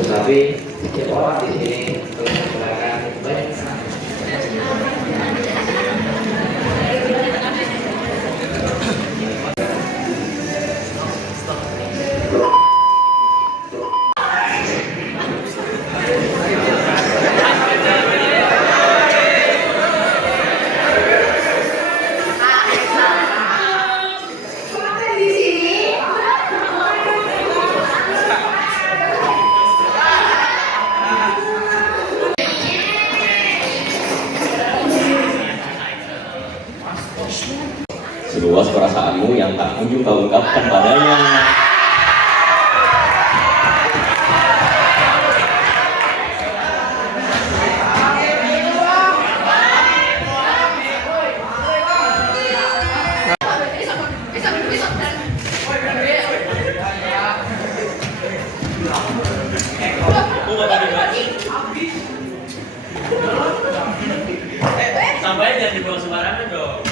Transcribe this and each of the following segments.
Tetapi setiap orang di sini terus menggunakan baik. Seluas perasaanmu yang tak kunjung kau ungkapkan padanya. Sampahnya jangan dibuang sembarangan dong.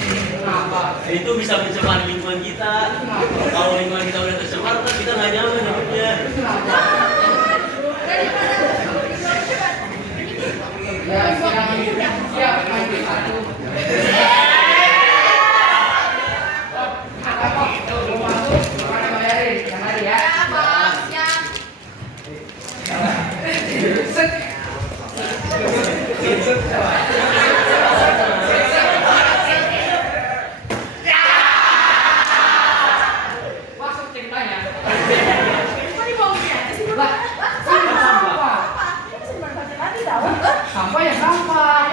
Itu bisa mencemar lingkungan kita. Kalau lingkungan kita udah tercemar, kan kita nggak nyaman hidupnya. Sampah ya sampah.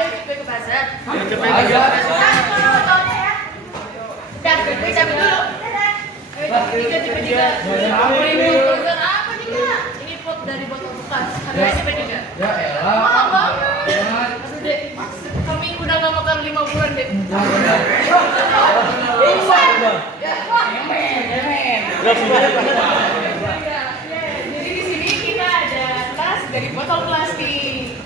Cepet juga. Ini pot dari botol bekas. Harganya cepet juga. Ya elah. Mahal banget. Kami udah nggak makan 5 bulan deh. Jadi di sini kita ada tas dari botol plastik.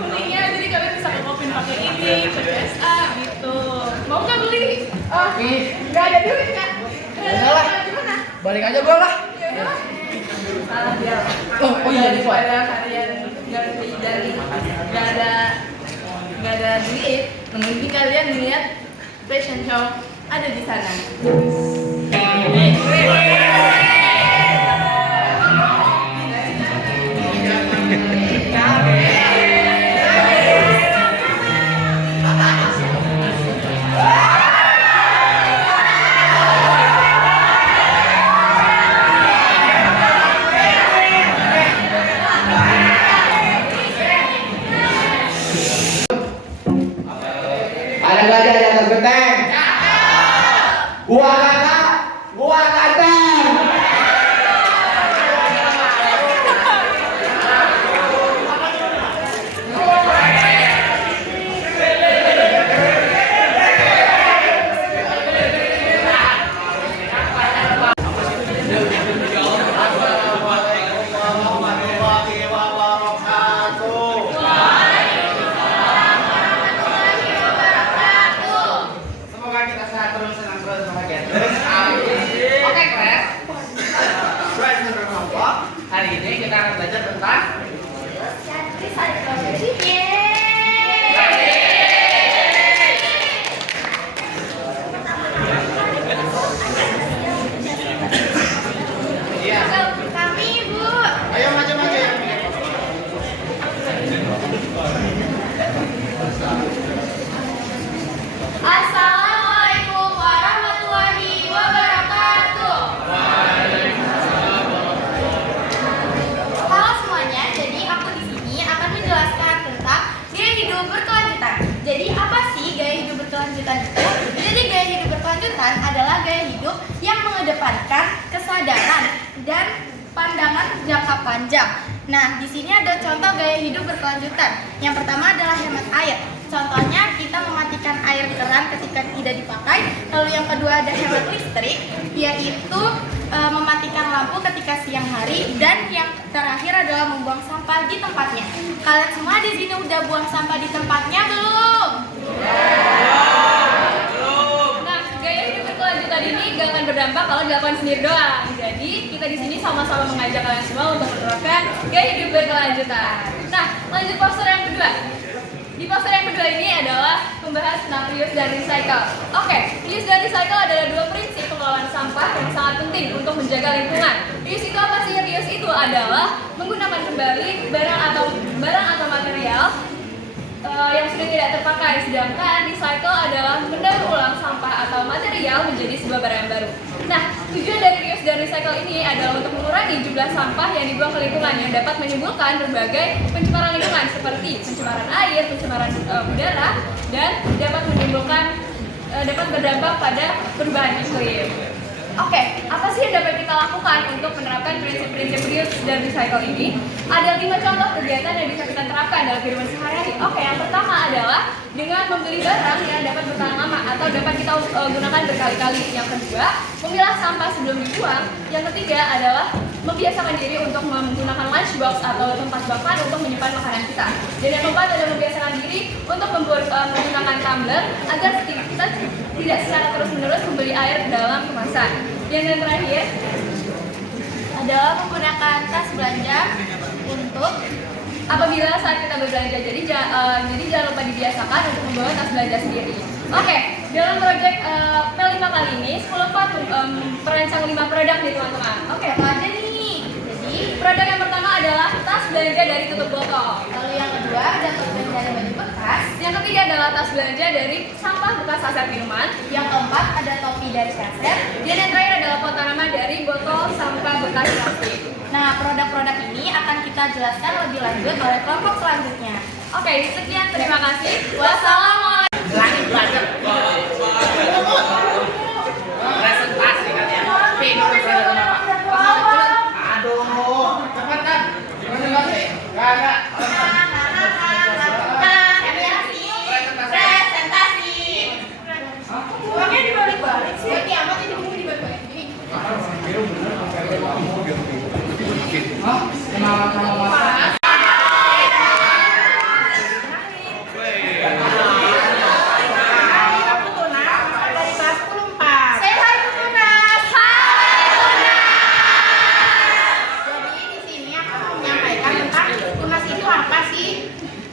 Kuningnya, jadi kalian bisa ngopin pakai ini, pakai SA gitu. Mau nggak beli? Nggak ada duit kan? Udah lah. Gimana? Balik aja gua lah. Salah dia. Oh iya nih, Pak. Kalian nggak ada duit, mungkin kalian lihat fashion show ada di sana. Ada gajah di atas genteng. Gua kakak, gua ganteng. Semoga kita sehat terus, senang terus, bahagia terus. Oke, keren. Sesuai dengan kelompok, hari ini kita akan belajar tentang iya. Kami ibu. Ayo maju-maju ya. Assalamualaikum warahmatullahi wabarakatuh. Halo semuanya, jadi aku di sini akan menjelaskan tentang gaya hidup berkelanjutan. Jadi apa sih gaya hidup berkelanjutan itu? Jadi gaya hidup berkelanjutan adalah gaya hidup yang mengedepankan kesadaran dan pandangan jangka panjang. Nah, di sini ada contoh gaya hidup berkelanjutan. Yang pertama adalah hemat air. Contohnya kita mematikan air keran ketika tidak dipakai. Lalu yang kedua ada hemat listrik, yaitu mematikan lampu ketika siang hari. Dan yang terakhir adalah membuang sampah di tempatnya. Kalian semua di sini udah buang sampah di tempatnya belum? Nah, gaya hidup berkelanjutan ini gak akan berdampak kalau dilakukan sendiri doang. Jadi kita di sini sama-sama mengajak kalian semua untuk menerapkan gaya hidup berkelanjutan. Nah, lanjut poster yang kedua. Di poster yang kedua ini adalah membahas tentang reuse dan recycle. Oke, reuse dan recycle adalah dua prinsip pengelolaan sampah yang sangat penting untuk menjaga lingkungan. Reuse itu apa sih? Reuse itu adalah menggunakan kembali barang atau material yang sudah tidak terpakai, sedangkan recycle adalah mendaur ulang sampah atau material menjadi sebuah barang yang baru. Nah, tujuan dari reuse dan recycle ini adalah untuk mengurangi jumlah sampah yang dibuang ke lingkungan yang dapat menimbulkan berbagai pencemaran lingkungan seperti pencemaran air, pencemaran udara, dan dapat berdampak pada perubahan iklim. Oke, apa sih yang dapat kita lakukan untuk menerapkan prinsip-prinsip reuse dan recycle ini? Ada 5 contoh kegiatan yang bisa kita terapkan dalam kehidupan sehari-hari. Oke, yang pertama adalah dengan membeli barang yang dapat bertahan lama atau dapat kita gunakan berkali-kali. Yang kedua, memilah sampah sebelum dibuang. Yang ketiga adalah membiasakan diri untuk menggunakan lunchbox atau tempat makan untuk menyimpan makanan kita. Dan yang keempat adalah membiasakan diri untuk menggunakan tumbler agar kita tidak secara terus-menerus membeli air dalam kemasan. Yang terakhir Adalah menggunakan tas belanja untuk apabila saat kita berbelanja. Jadi jangan lupa dibiasakan untuk membawa tas belanja sendiri. Oke, dalam proyek P5 kali ini 10 perancang 5 produk nih teman-teman. Oke, apa aja nih? Jadi produk yang pertama adalah tas belanja dari tutup botol. Lalu yang kedua ada tas belanja dari baju bekas. Yang ketiga adalah tas belanja dari sampah bekas saset minuman. Yang keempat ada topi dari kaset. Dan yang terakhir adalah pot tanaman dari botol sampah bekas plastik. Nah, produk-produk ini akan kita jelaskan lebih lanjut oleh kelompok selanjutnya. Oke, sekian, terima kasih. Wassalamualaikum. Belajar. Presentasi kan ya. Aduh, cepat kan? Presentasi. Enggak. Presentasi. Uangnya dibalik-balik sih. Berarti amat ini buku dibalik-balik. Kenalan sama Mas.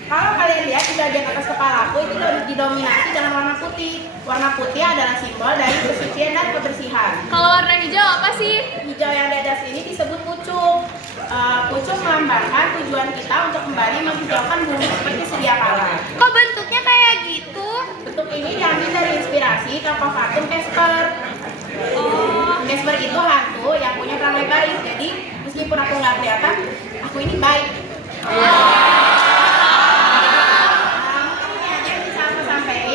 Kalau kalian lihat di bagian atas kepala aku itu didominasi dengan warna putih. Warna putih adalah simbol dari kesucian dan kebersihan. Kalau warna hijau apa sih? Hijau yang di atas ini disebut pucuk. Pucuk melambangkan tujuan kita untuk kembali menghijaukan bumi seperti sedia kala. Kok bentuknya kayak gitu? Bentuk ini diambil dari inspirasi tokoh kartun Casper. Casper itu hantu yang punya perangai baik. Jadi meskipun aku nggak kelihatan, aku ini baik.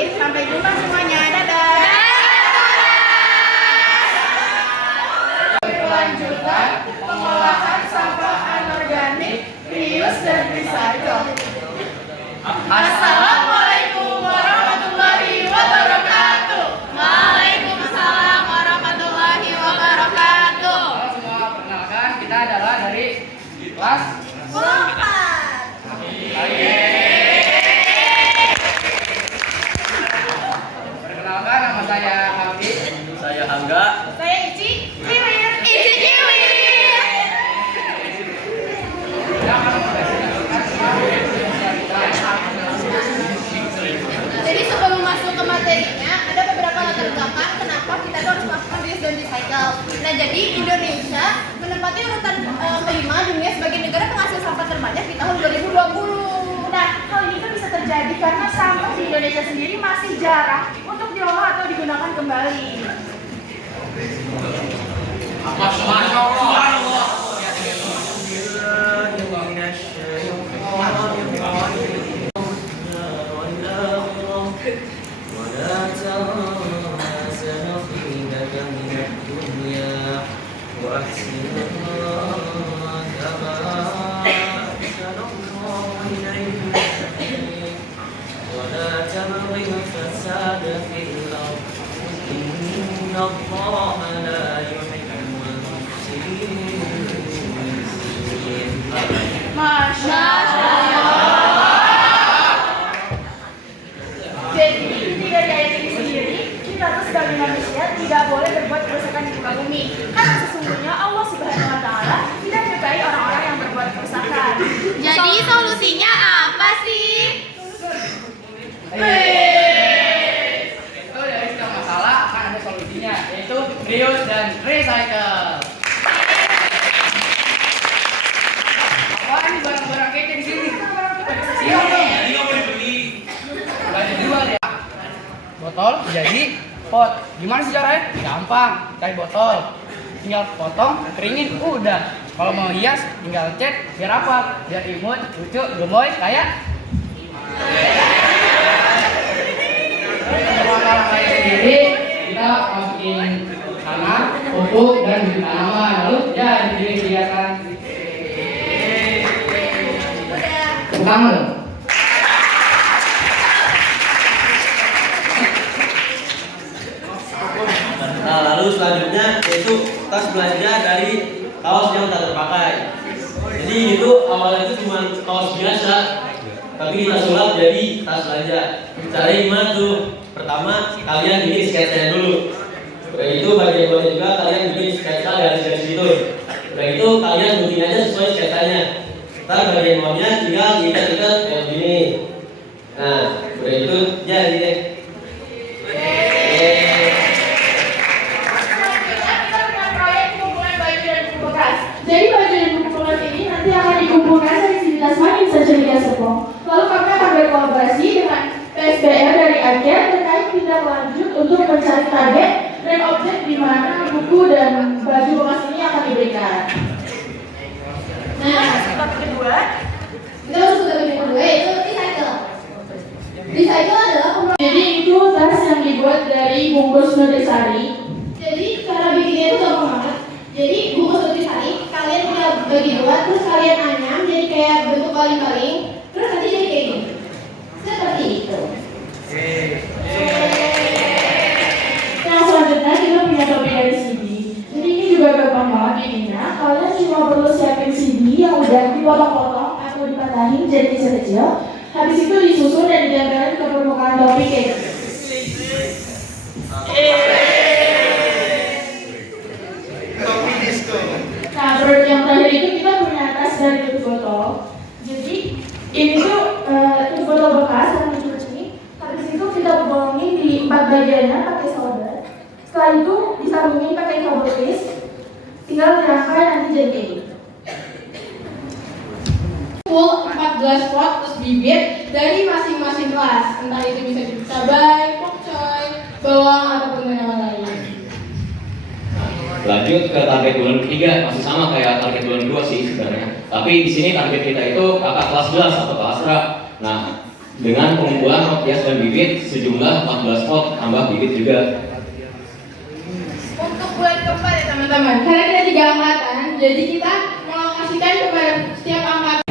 Sampai jumpa semuanya, dadah. Kelanjutan pengolahan sampah anorganik, reuse dan recycle. Assalamualaikum warahmatullahi wabarakatuh. Waalaikumsalam warahmatullahi wabarakatuh. Halo semua, perkenalkan kita adalah dari kelas 4. Perkenalkan, nama saya Hafiz. Saya Angga. Saya Ici. Kiwir. Ici Kiwir. Jadi sebelum masuk ke materinya, ada beberapa latar belakang kenapa kita tuh harus melakukan reuse dan recycle. Nah, jadi Indonesia menempati urutan kelima dunia sebagai negara penghasil sampah terbanyak di tahun 2020. Nah, hal ini kan bisa terjadi karena sampah di Indonesia sendiri masih jarang untuk diolah atau digunakan kembali. Masya Allah. وأحسن الله كما botol jadi pot. Gimana sih caranya? Gampang, cari botol, tinggal potong, keringin, udah. Kalau mau hias, tinggal cat, biar apa? Biar imut, lucu, gemoy, kayak kalau kayak sendiri, kita masukin tanah, pupuk, dan bibit tanaman. Lalu ya jadi kegiatan. Utama dong. Nah, lalu selanjutnya yaitu tas belanja dari kaos yang tak terpakai. Jadi itu awalnya itu cuma kaos biasa, tapi kita sulap jadi tas belanja. Caranya gimana tuh? Pertama, kalian bikin sketsanya dulu. Udah itu bagian-bagian juga kalian bikin sketsa garis-garis itu. Udah itu kalian bikin aja sesuai sketsanya. Ntar bagian bawahnya tinggal diikat-ikat kayak gini. Nah, udah itu jadi deh. Jadi baju dan buku bekas ini nanti akan dikumpulkan dari Sivitas Manin Sejenis Serpong. Lalu kami akan berkolaborasi dengan PSBR dari Aceh terkait tindak lanjut untuk mencari target dan objek di mana buku dan baju bekas ini akan diberikan. Nah, topik kedua, kita masuk ke topik kedua yaitu recycle. Recycle adalah Jadi itu tas yang dibuat dari bungkus nutrisari. Jadi cara bikinnya itu gampang banget. Jadi bungkus nutrisari kalian tinggal bagi dua, terus kalian anyam jadi kayak bentuk baling-baling, terus nanti jadi kayak gini. Seperti itu. Yang selanjutnya kita punya topik dari CD. Jadi ini juga gampang banget bikinnya. Kalian cuma perlu siapin CD yang udah dipotong-potong atau dipatahin jadi kecil-kecil. Habis itu disusun dan ditempelin ke permukaan topik kayak gitu. Nah, produk yang terakhir itu kita punya tas dari tutup botol. Jadi ini tuh tutup botol bekas yang dicuci. Habis itu kita bolongin di 4 bagiannya pakai solder. Setelah itu disambungin pakai carbon paste. Tinggal dirangkai nanti jadi kayak gini. Full 14 pot plus bibit dari masing-masing kelas. Entah itu bisa jadi cabai, pokcoy, bawang ataupun yang lain. Lanjut ke target bulan ketiga, masih sama kayak target bulan 2 sih sebenarnya. Tapi di sini target kita itu kakak kelas 11 atau kelas Asra. Nah, dengan pengumpulan rok hias dan bibit sejumlah 14 pot tambah bibit juga. Untuk bulan keempat ya teman-teman, karena kita 3 angkatan, jadi kita mengalokasikan kepada setiap angkatan